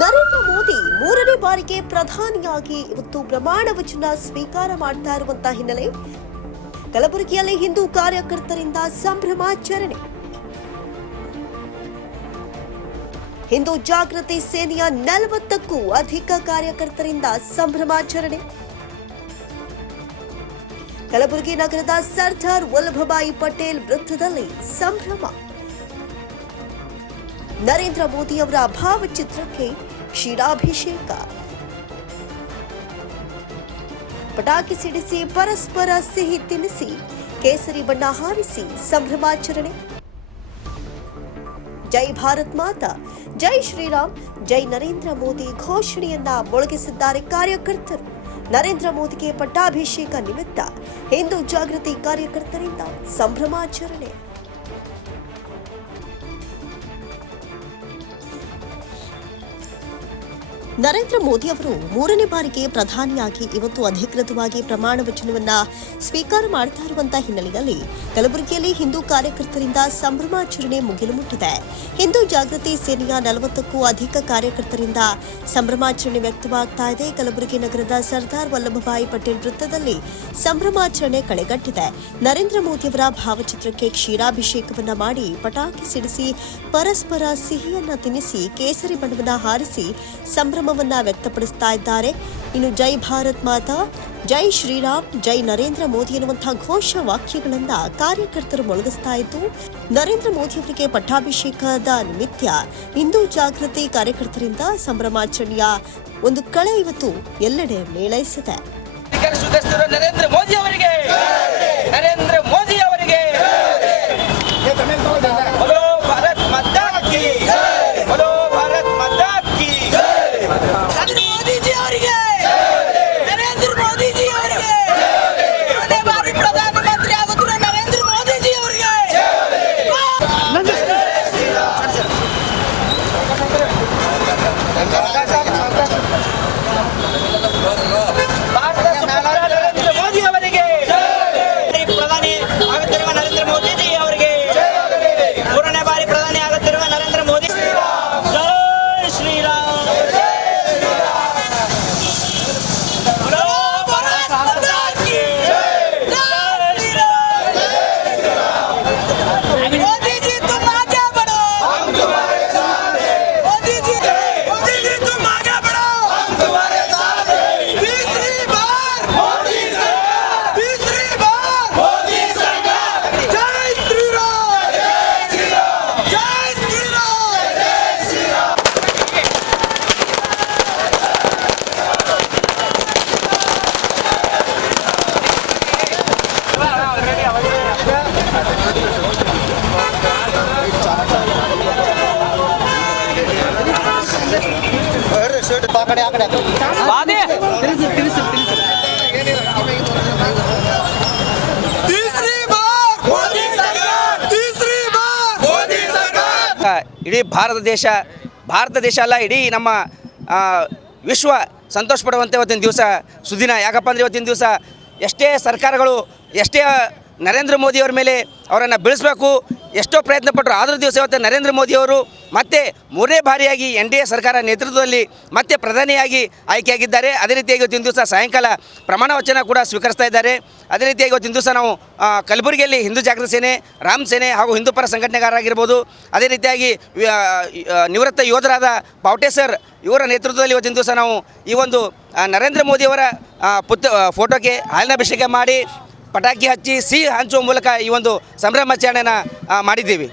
ನರೇಂದ್ರ ಮೋದಿ ಮೂರನೇ ಬಾರಿಗೆ ಪ್ರಧಾನಿಯಾಗಿ ಇವತ್ತು ಪ್ರಮಾಣ ವಚನ ಸ್ವೀಕಾರ ಮಾಡ್ತಾ ಇರುವಂತಹ ಹಿನ್ನೆಲೆ ಕಲಬುರಗಿಯಲ್ಲಿ ಹಿಂದೂ ಕಾರ್ಯಕರ್ತರಿಂದ ಸಂಭ್ರಮಾಚರಣೆ. ಹಿಂದೂ ಜಾಗೃತಿ ಸೇನೆಯ 40ಕ್ಕೂ ಅಧಿಕ ಕಾರ್ಯಕರ್ತರಿಂದ ಸಂಭ್ರಮಾಚರಣೆ. ಕಲಬುರಗಿ ನಗರದ ಸರ್ದಾರ್ ವಲ್ಲಭಭಾಯಿ ಪಟೇಲ್ ವೃತ್ತದಲ್ಲಿ ಸಂಭ್ರಮ. ನರೇಂದ್ರ ಮೋದಿ ಅವರ ಭಾವಚಿತ್ರಕ್ಕೆ ಕ್ಷೀರಾಭಿಷೇಕ. ಪಟಾಕಿ ಸಿಡಿಸಿ ಪರಸ್ಪರ ಸಿಹಿ ತಿನ್ನಿಸಿ ಕೇಸರಿ ಬಣ್ಣ ಹಾರಿಸಿ ಸಂಭ್ರಮಾಚರಣೆ. ಜೈ ಭಾರತ್ ಮಾತಾ, ಜೈ ಶ್ರೀರಾಮ್, ಜೈ ನರೇಂದ್ರ ಮೋದಿ ಘೋಷಣೆಯನ್ನ ಮೊಳಗಿಸಿದ್ದಾರೆ ಕಾರ್ಯಕರ್ತರು. ನರೇಂದ್ರ ಮೋದಿಗೆ ಪಟ್ಟಾಭಿಷೇಕ ನಿಮಿತ್ತ ಹಿಂದೂ ಜಾಗೃತಿ ಕಾರ್ಯಕರ್ತರಿಂದ ಸಂಭ್ರಮಾಚರಣೆ. ನರೇಂದ್ರ ಮೋದಿ ಅವರು ಮೂರನೇ ಬಾರಿಗೆ ಪ್ರಧಾನಿಯಾಗಿ ಇವತ್ತು ಅಧಿಕೃತವಾಗಿ ಪ್ರಮಾಣ ವಚನವನ್ನ ಸ್ವೀಕಾರ ಮಾಡ್ತಾ ಇರುವಂತಹ ಹಿನ್ನೆಲೆಯಲ್ಲಿ ಕಲಬುರಗಿಯಲ್ಲಿ ಹಿಂದೂ ಕಾರ್ಯಕರ್ತರಿಂದ ಸಂಭ್ರಮಾಚರಣೆ ಮುಗಿಲು ಮುಟ್ಟಿದೆ. ಹಿಂದೂ ಜಾಗೃತಿ ಸೇನೆಯ 40ಕ್ಕೂ ಅಧಿಕ ಕಾರ್ಯಕರ್ತರಿಂದ ಸಂಭ್ರಮಾಚರಣೆ ವ್ಯಕ್ತವಾಗ್ತಾ ಇದೆ. ಕಲಬುರಗಿ ನಗರದ ಸರ್ದಾರ್ ವಲ್ಲಭಭಾಯಿ ಪಟೇಲ್ ವೃತ್ತದಲ್ಲಿ ಸಂಭ್ರಮಾಚರಣೆ ಕಳೆಗಟ್ಟಿದೆ. ನರೇಂದ್ರ ಮೋದಿ ಅವರ ಭಾವಚಿತ್ರಕ್ಕೆ ಕ್ಷೀರಾಭಿಷೇಕವನ್ನ ಮಾಡಿ ಪಟಾಕಿ ಸಿಡಿಸಿ ಪರಸ್ಪರ ಸಿಹಿಯನ್ನ ತಿನ್ನಿಸಿ ಕೇಸರಿ ಬಣ್ಣವನ್ನ ಹಾರಿಸಿ ಸಂಭ್ರಮವನ್ನ ವ್ಯಕ್ತಪಡಿಸ್ತಾ ಇದ್ದಾರೆ. ಇನ್ನು ಜೈ ಭಾರತ್ ಮಾತಾ, ಜೈ ಶ್ರೀರಾಮ್, ಜೈ ನರೇಂದ್ರ ಮೋದಿ ಎನ್ನುವಂತಹ ಘೋಷ ವಾಕ್ಯಗಳಿಂದ ಕಾರ್ಯಕರ್ತರು ಮೊಳಗಿಸ್ತಾ ಇದ್ದು, ನರೇಂದ್ರ ಮೋದಿ ಅವರಿಗೆ ಪಟ್ಟಾಭಿಷೇಕದ ನಿಮಿತ್ತ ಹಿಂದೂ ಜಾಗೃತಿ ಕಾರ್ಯಕರ್ತರಿಂದ ಸಂಭ್ರಮಾಚರಣೆಯ ಒಂದು ಕಳೆ ಇವತ್ತು ಎಲ್ಲೆಡೆ ಮೇಳೈಸಿದೆ. ನರೇಂದ್ರ ಮೋದಿ ಅವರಿಗೆ, ನರೇಂದ್ರ ಮೋದಿ ಅವರಿಗೆ ಇಡೀ ಭಾರತ ದೇಶ ಅಲ್ಲ, ಇಡೀ ನಮ್ಮ ವಿಶ್ವ ಸಂತೋಷ ಪಡುವಂತೆ ಇವತ್ತಿನ ದಿವಸ ಸುದಿನ. ಯಾಕಪ್ಪ ಅಂದರೆ ಇವತ್ತಿನ ದಿವಸ ಎಷ್ಟೇ ಸರ್ಕಾರಗಳು ಎಷ್ಟೇ ನರೇಂದ್ರ ಮೋದಿಯವರ ಮೇಲೆ ಅವರನ್ನು ಬೆಳೆಸಬೇಕು ಎಷ್ಟೋ ಪ್ರಯತ್ನ ಪಟ್ಟರು, ಆದರೂ ದಿವಸ ಇವತ್ತು ನರೇಂದ್ರ ಮೋದಿಯವರು ಮತ್ತೆ ಮೂರನೇ ಬಾರಿಯಾಗಿ NDA ಸರ್ಕಾರ ನೇತೃತ್ವದಲ್ಲಿ ಮತ್ತೆ ಪ್ರಧಾನಿಯಾಗಿ ಆಯ್ಕೆಯಾಗಿದ್ದಾರೆ. ಅದೇ ರೀತಿಯಾಗಿ ಇವತ್ತಿನ ದಿವಸ ಸಾಯಂಕಾಲ ಪ್ರಮಾಣ ವಚನ ಕೂಡ ಸ್ವೀಕರಿಸ್ತಾ ಇದ್ದಾರೆ. ಅದೇ ರೀತಿಯಾಗಿ ಇವತ್ತಿನ ದಿವಸ ನಾವು ಕಲಬುರಗಿಯಲ್ಲಿ ಹಿಂದೂ ಜಾಗೃತಿ ಸೇನೆ, ರಾಮ್ ಸೇನೆ ಹಾಗೂ ಹಿಂದೂ ಪರ ಸಂಘಟನೆಗಾರರಾಗಿರ್ಬೋದು, ಅದೇ ರೀತಿಯಾಗಿ ನಿವೃತ್ತ ಯೋಧರಾದ ಪಾವಟೆ ಸರ್ ಇವರ ನೇತೃತ್ವದಲ್ಲಿ ಇವತ್ತಿನ ದಿವಸ ನಾವು ಈ ಒಂದು ನರೇಂದ್ರ ಮೋದಿಯವರ ಫೋಟೋಗೆ ಹಾಲಿನಾಭಿಷೇಕ ಮಾಡಿ ಪಟಾಕಿ ಹಚ್ಚಿ ಸಿಹಿ ಹಂಚುವ ಮೂಲಕ ಈ ಒಂದು ಸಂಭ್ರಮಾಚರಣೆಯನ್ನು ಮಾಡಿದ್ದೀವಿ.